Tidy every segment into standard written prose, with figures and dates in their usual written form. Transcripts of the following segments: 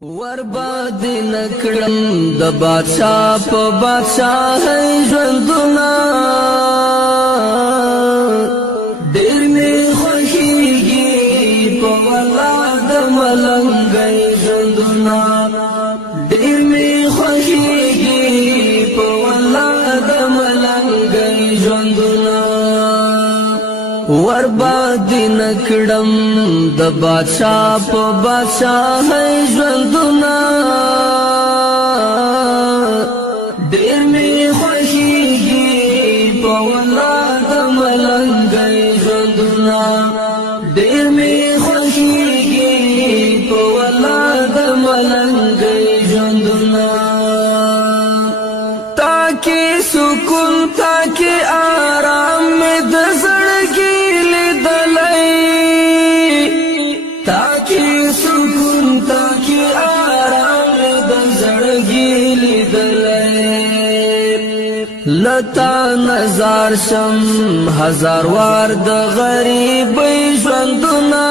ورباد نکړم د بادشاہ په بادشاہي ژوندونه ډېر می خوښيږي په ولاد ملنګي ژوندونه ډېر می خوښيږي په ولاد ملنګي ژوندونه ورباد نکړم د بادشاہ په بادشاہي ژوندونه ډېر می خوښيږي په ولاد ملنګي ژوندونه ډېر می خوښيږي په ولاد ملنګي ژوندونه تاکي سکون تاکي آرام می د زړګي لتا نظر شم هزار وار د غریب ژوندونه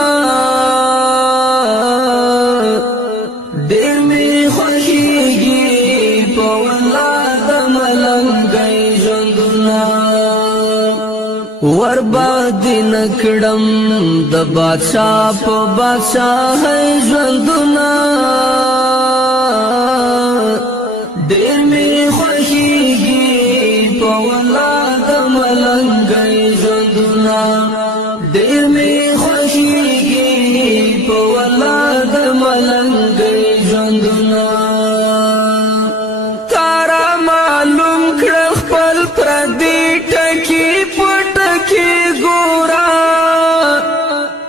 ډېر می خوښيږي په ولاد ملنګي ژوندونه ورباد نکړم د بادشاہ په بادشاہي ژوندونه ډېر می خوښيږي په ولاد ملنګي ژوندونه ډېر می خوښيږي په ولاد ملنګي ژوندونه تارا معلوم کړ خپل پردي ټکی پټکی ګورا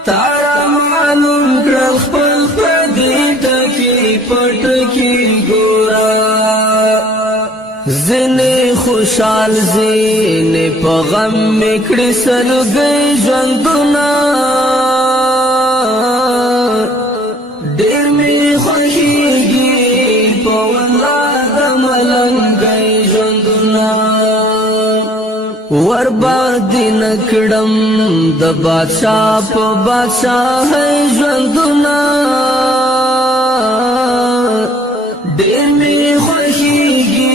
تارا معلوم کړ خپل پردي ټکی پټکی ګورا زنه خوشحال زینه په غم میکړی سلګي ژوندونه ډېر می خوښيږي په ولاد ملنګي ژوندونه ورباد نکړم د بادشاہ په بادشاہي ژوندونه ډېر می خوښيږي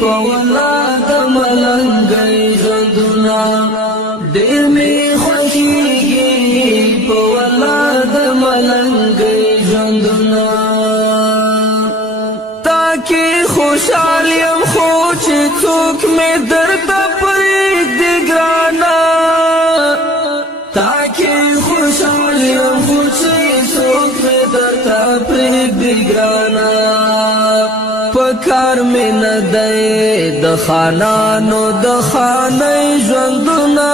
په ولاد ملنګي ژوندونه ډېر می خوښيږي په ولاد ملنګي ژوندونه تاکي خوشحال يم خو چې څوک مې درته پرېږدي ګرانه تاکي خوشحال يم خو چې څوک مې درته پرېږدي ګرانه پکار می نه دی د خانانو د خاني ژوندونه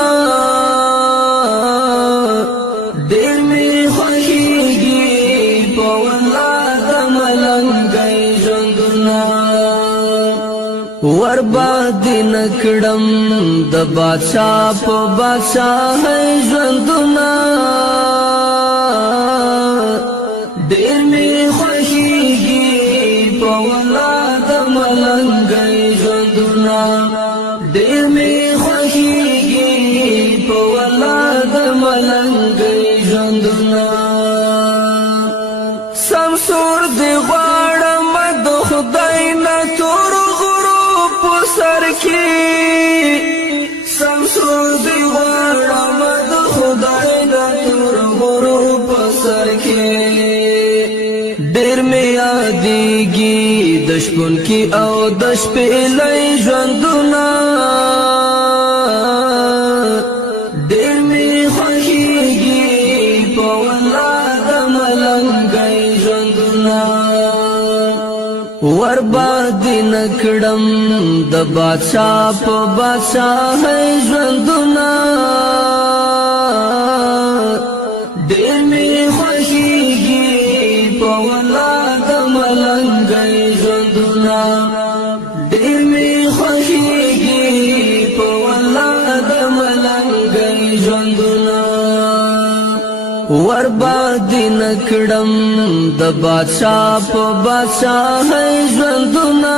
ډېر می خوښيږي په ولاد ملنګي ژوندونه ورباد نکړم د بادشاہ په بادشاہي ژوندونه ډېر می خوښيږي په ولاد ملنګي ژوندونه ډېر می خوښيږي په ولاد ملنګي ژوندونه سمسور دی غواړم د خدای نه تور غروب سر کې سمسور دی غواړم د خدای نه تور غروب سر کې ډېر می یادېږي د شپون کې او د شپې لۍ ژوندونه ډېر می خوښيږي په ولاد ملنګي ژوندونه ورباد نکړم د بادشاہ په بادشاہي ژوندونه ډېر می خوښيږي په ولاد ملنګي ژوندونه ډېر می خوښيږي په ولاد ملنګي ژوندونه ورباد نکړم د بادشاہ په بادشاہي ژوندونه